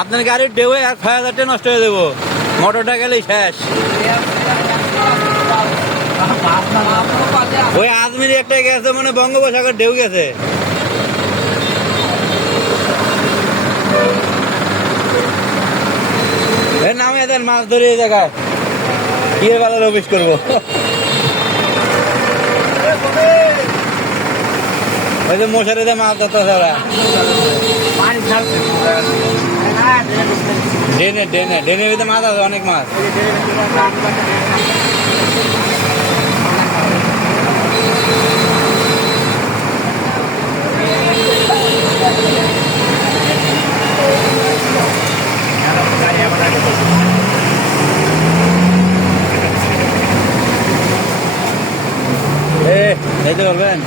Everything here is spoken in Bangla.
আপনার গাড়ির ডেউয়ে আর ৬,০০০ টাকা নষ্ট হয়ে দেবো, মোটরটা গেলেই শেষ। ওই আজমিরি একটা গেছে মানে বঙ্গোপসাগর ঢেউ গেছে। নামে দেন, মাছ ধরে এই জায়গায় কি বেলার অফিস করবো। ওই যে মশারিতে মাছ ধরতেছে ওরা। ডেনে ডেনে ডেনের ভিতরে মাছ আছে, অনেক মাছ। যেতে পারবেন?